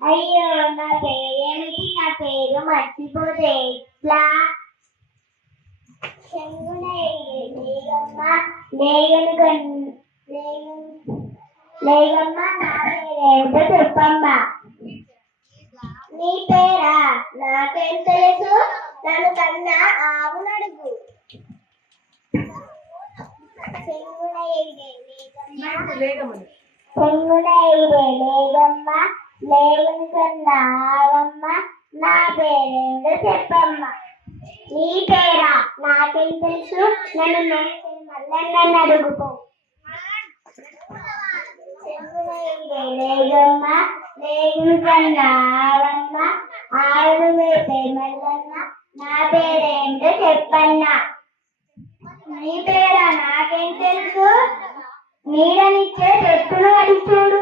అయ్యో నా పేరేమిటి? నా పేరు మర్చిపోతే ఎట్లా? చెంగున లేగమ్మ లేగమ్మ నా పేరేమిటో చెప్పమ్మా. నీ పేరా? నాకేం తెలుసు? నన్ను కన్నా ఆవును అడుగు. చెంగున లేగమ్మ లేగను కన్నా ఆవమ్మ నా పేరేమిటో చెప్పమ్మా. నీ పేరా? నాకేం తెలుసు? నన్ను మల్లన్నని అడుగుపో. లేగమ్మ లేగను కన్నా ఆవమ్మ ఆవును వేపే మల్లన్న నా పేరేమిటో చెప్పన్నా. నీ పేరా? నాకేం తెలుసు? నీడనిచ్చే చెట్టును అడిగి చూడు.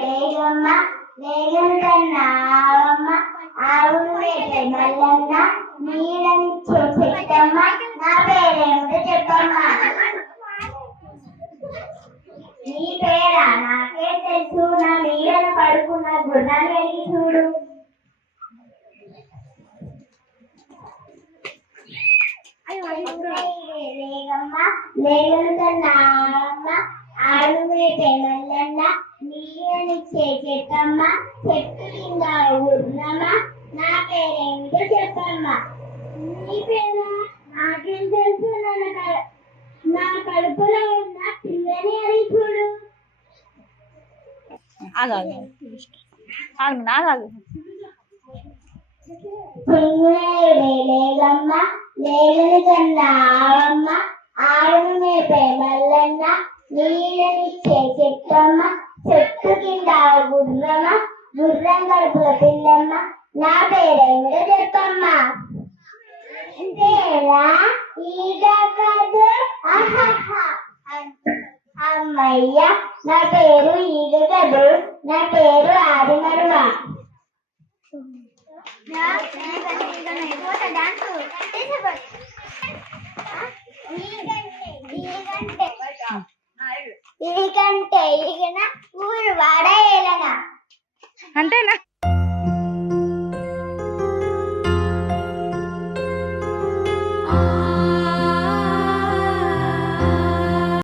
లేగమ్మ లేగను కన్నా ఆవమ్మ ఆవును వేసే మల్లన్న నీడనిచ్చే చెట్టమ్మ నా పేరేమిటో చెప్పమ్మా. నీ పేరా? నాకేం తెలుసు? నా నీడను పడుకున్న గుర్రాన్ని అడిగి చూడు. లేగమ్మ లేగను కన్నా ఆవమ్మ ఆవును వేసే మల్లన్న నీడనిచ్చే చెట్టమ్మ చెట్టు కింద గుర్రమ్మ నా పేరేమిటో చెప్పమ్మా. నీ పేరా? నాకేం తెలుసు? నా కడుపులో ఉన్న పిల్లని అడిగి చూడు. లేగమ్మ లేగను కన్నా ఆవమ్మ ఆవును మేపే మల్లన్న నీడనిచ్చే చెట్టమ్మ చెట్టు కింద గుర్రమ్మ గుర్రం కడుపుల పిల్లమ్మ నా పేరేమిటో చెప్పమ్మా. పేరా? ఈగ కాదు. అమ్మయ్య నా పేరు ఈగ కాదు, నా పేరు ఆదిమరువ. ఈగంటే ఈగన ఊరు వాడ ఏలన అంతేనా?